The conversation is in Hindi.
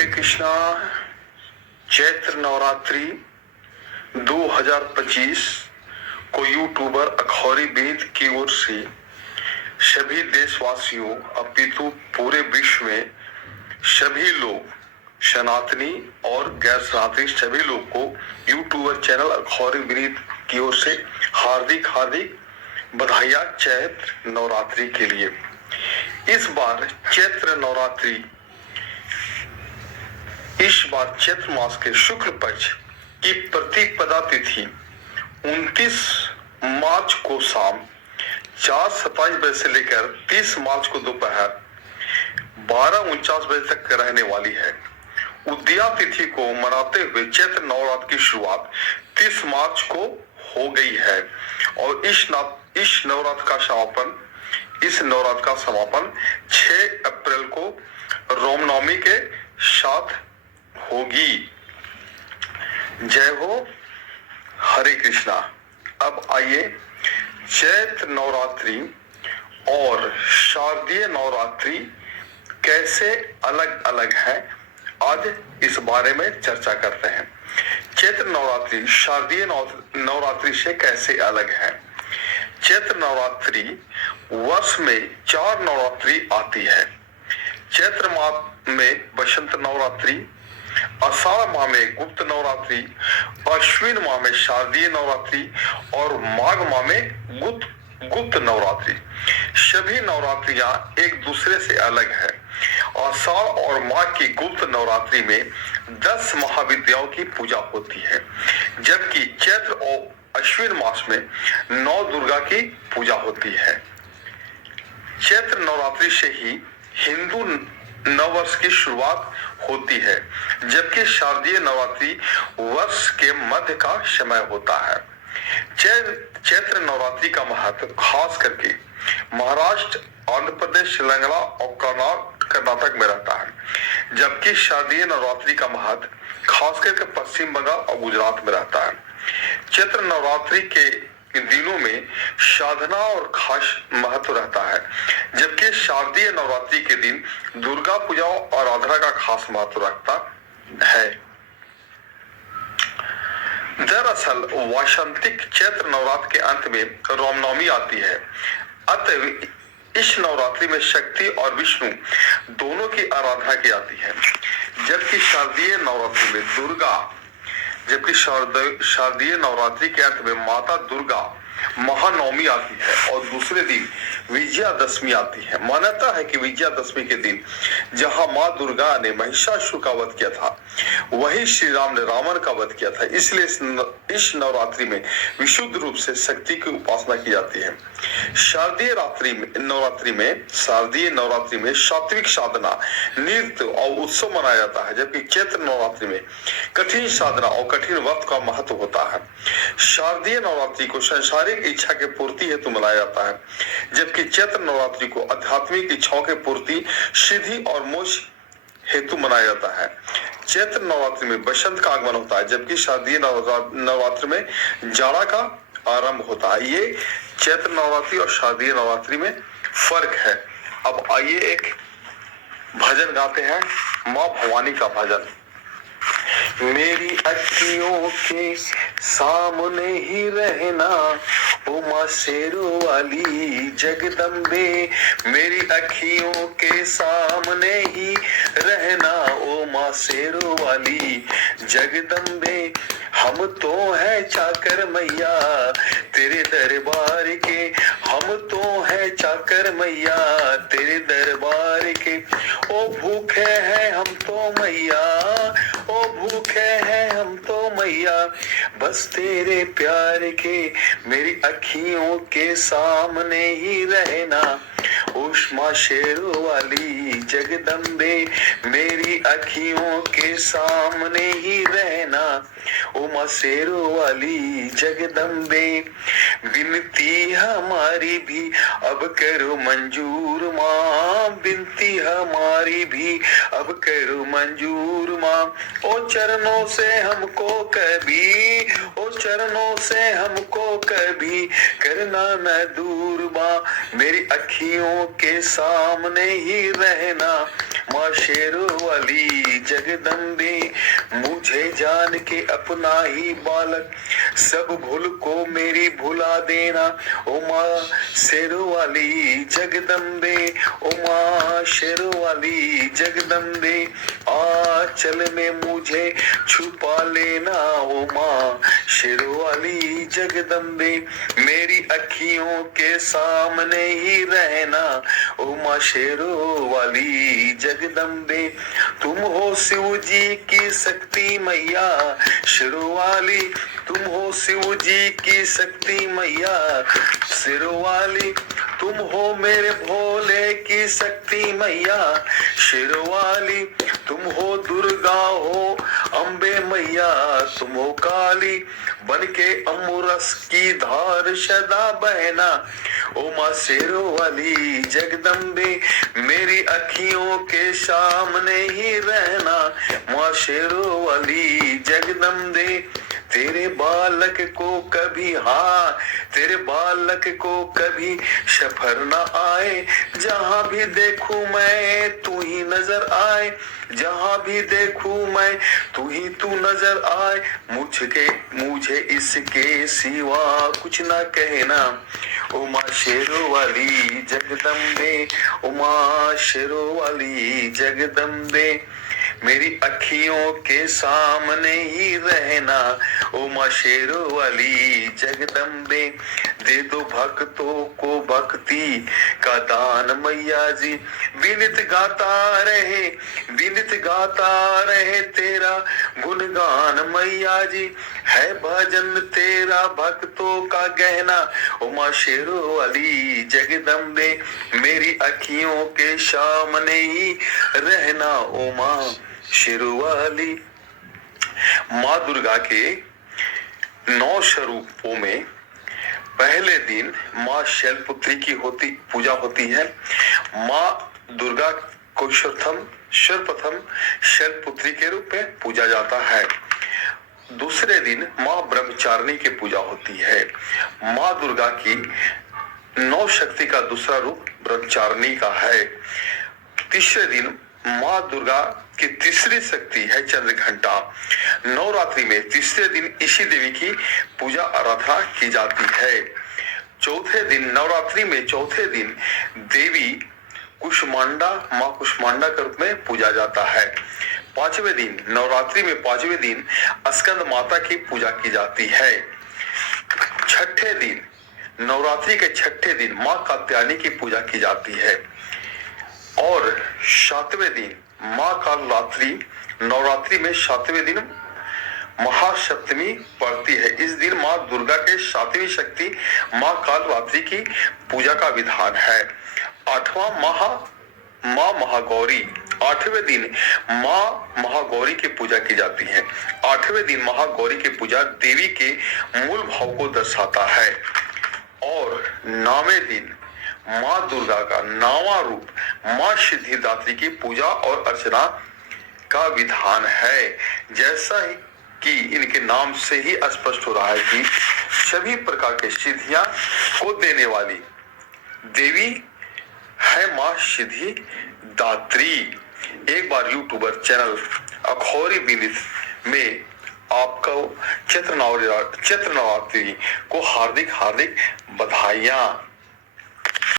हरे कृष्णा। चैत्र नवरात्रि 2025 को यूट्यूबर अखौरी वेद की ओर से सभी देशवासियों अपितु पूरे विश्व में सभी लोग सनातनी और गैर सनातनी सभी लोग को यूट्यूबर चैनल अखौरी वेद की ओर से हार्दिक हार्दिक बधाइयां चैत्र नवरात्रि के लिए। इस बार चैत्र मास के शुक्ल पक्ष की प्रतिपदा तिथि 29 मार्च को शाम 4:27 बजे से लेकर 30 मार्च को दोपहर 12:49 बजे तक रहने वाली है। उदया तिथि को मनाते हुए चैत्र नवरात्र की शुरुआत 30 मार्च को हो गई है और इस नवरात्र का समापन 6 अप्रैल को रामनवमी के साथ होगी। जय हो, हरे कृष्णा। अब आइए चैत्र नवरात्रि और शारदीय नवरात्रि कैसे अलग अलग है, आज इस बारे में चर्चा करते हैं। चैत्र नवरात्रि शारदीय नवरात्रि से कैसे अलग है। चैत्र नवरात्रि वर्ष में 4 नवरात्रि आती है। चैत्र माह में बसंत नवरात्रि, आषाढ़ माह में गुप्त नवरात्रि, अश्विन माह में शारदीय नवरात्रि और माघ माह में गुप्त नवरात्रि। सभी नवरात्रियां एक दूसरे से अलग है। आषाढ़ और माघ की गुप्त नवरात्रि में 10 महाविद्याओं की पूजा होती है, जबकि चैत्र और अश्विन मास में 9 दुर्गा की पूजा होती है। चैत्र नवरात्रि से ही हिंदू नववर्ष की शुरुआत होती है, जबकि शारदीय नवरात्रि वर्ष के मध्य का समय होता है। चैत्र नवरात्रि का महत्व खास करके महाराष्ट्र, आंध्र प्रदेश, तेलंगाना और कर्नाटक में रहता है, जबकि शारदीय नवरात्रि का महत्व खास करके पश्चिम बंगाल और गुजरात में रहता है। चैत्र नवरात्रि के दिनों में साधना और खास महत्व रहता है, जबकि शारदीय नवरात्रि के दिन दुर्गा पूजा और आराधना का खास महत्व रखता है। दरअसल वासंतिक चैत्र नवरात्र के अंत में रामनवमी आती है, अतः इस नवरात्रि में शक्ति और विष्णु दोनों की आराधना की जाती है, जबकि शारदीय नवरात्रि के अंत में माता दुर्गा महानवमी आती है और दूसरे दिन विजयादशमी आती है। मान्यता है कि विजयादशमी के दिन जहां मां दुर्गा ने महिषासुर का वध किया था, वही श्री राम ने रावण का वध किया था। इसलिए इस नवरात्रि में विशुद्ध रूप से शक्ति की उपासना की जाती है। शारदीय नवरात्रि में सात्विक साधना, नृत्य और उत्सव मनाया जाता है, जबकि चैत्र नवरात्रि में कठिन साधना और कठिन व्रत का महत्व होता है। शारदीय नवरात्रि को सांसारिक इच्छा के पूर्ति हेतु मनाया जाता है, जबकि चैत्र नवरात्रि को आध्यात्मिक इच्छाओं के पूर्ति, सिद्धि और मोक्ष हेतु मनाया जाता है। चैत्र नवरात्रि में बसंत का आगमन होता है, जबकि शारदीय नवरात्रि में जाड़ा का आरंभ होता है। ये चैत्र नवरात्रि और शारदीय नवरात्रि में फर्क है। अब आइए एक भजन गाते हैं, माँ भवानी का भजन। मेरी अखियों के सामने ही रहना ओ माँ शेरों वाली जगदम्बे, मेरी अखियों के सामने ही रहना ओ माँ शेरों वाली जगदम्बे। हम तो है चाकर मैया तेरे दरबार के, हम तो है चाकर मैया तेरे दरबार के। ओ भूखे हैं हम तो मैया, ओ भूखे हैं हम तो मैया बस तेरे प्यार के, मेरी अखियों के सामने ही रहना उष्मा शेरों वाली जगदम्बे, मेरी अखियों के सामने ही रहना उमा शेरों वाली जगदम्बे। विनती हमारी भी अब करो मंजूर माँ, विनती हमारी भी अब करो मंजूर माँ। ओ चरणों से हमको कभी, ओ चरणों से हमको कभी करना न दूर माँ, मेरी अखियों के सामने ही रहना माँ शेरों वाली जगदम्बे, मुझे जान के अपना ही बालक, सब भूल को मेरी भुला देना। ओ माँ शेरों वाली जगदम्बे, ओ माँ शेरों वाली जगदम्बे, आंचल में मुझे छुपा लेना। ओ माँ शेरों वाली जगदम्बे, मेरी अखियों के सामने ही रहना। ओ माँ शेरों वाली जगदम्बे, तुम हो शिव जी की शक्ति मैया, शेरों वाली तुम हो शिव जी की शक्ति मैया, शेरों वाली तुम हो मेरे भोले की शक्ति मैया, शेरों वाली तुम हो दुर्गा हो अम्बे मैया, तुम हो काली बन के अमरस की धार सदा बहना। ओ माँ शेरों वाली जगदम्बे, मेरी अखियों के सामने ही रहना। माँ शेरों वाली जगदम्बे, तेरे बालक को कभी तेरे बालक को कभी सफर न आए, जहाँ भी देखूं मैं तू ही नजर आए, जहाँ भी देखूं मैं तू नजर आए, मुझे इसके सिवा कुछ ना कहना। ओ माँ शेरों वाली जगदम्बे, ओ माँ शेरों वाली जगदम्बे, मेरी अखियों के सामने ही रहना। ओ माँ शेरों वाली जगदम्बे, दे दो भक्तों को भक्ति का दान मैया जी, विनित गाता रहे तेरा गुणगान मैया जी, है भजन तेरा भक्तों का गहना। ओ माँ शेरों वाली जगदम्बे, मेरी अखियों के सामने ही रहना। ओ माँ शेरों वाली। माँ दुर्गा के 9 स्वरूपों में पहले दिन माँ शैलपुत्री की पूजा होती है। माँ दुर्गा को सर्वप्रथम शैलपुत्री के रूप में पूजा जाता है। दूसरे दिन माँ ब्रह्मचारिणी की पूजा होती है। माँ दुर्गा की 9 शक्ति का दूसरा रूप ब्रह्मचारिणी का है। तीसरे दिन माँ दुर्गा की तीसरी शक्ति है चंद्रघंटा। नवरात्रि में तीसरे दिन इसी देवी की पूजा आराधना की जाती है। चौथे दिन नवरात्रि में चौथे दिन देवी कुष्मांडा, माँ कुष्मांडा के रूप में पूजा जाता है। पांचवें दिन नवरात्रि में पांचवें दिन स्कंद माता की पूजा की जाती है। छठे दिन नवरात्रि के छठे दिन माँ कात्यायनी की पूजा की जाती है। और 7वें दिन माँ कालरात्रि, नवरात्रि में 7वें दिन महासप्तमी पड़ती है। इस दिन माँ दुर्गा के 7वीं शक्ति माँ कालरात्रि की पूजा का विधान है। 8वां माँ महागौरी, 8वें दिन माँ महागौरी की पूजा की जाती है। 8वें दिन महागौरी की पूजा देवी के मूल भाव को दर्शाता है। और 9वें दिन माँ दुर्गा का 9वां रूप माँ सिद्धिदात्री की पूजा और अर्चना का विधान है। जैसा ही कि इनके नाम से ही स्पष्ट हो रहा है कि सभी प्रकार के सिद्धियां को देने वाली देवी है माँ सिद्धिदात्री। एक बार यूट्यूबर चैनल अखौरी विनित में आपको चैत्र नवरात्रि को हार्दिक बधाइयां।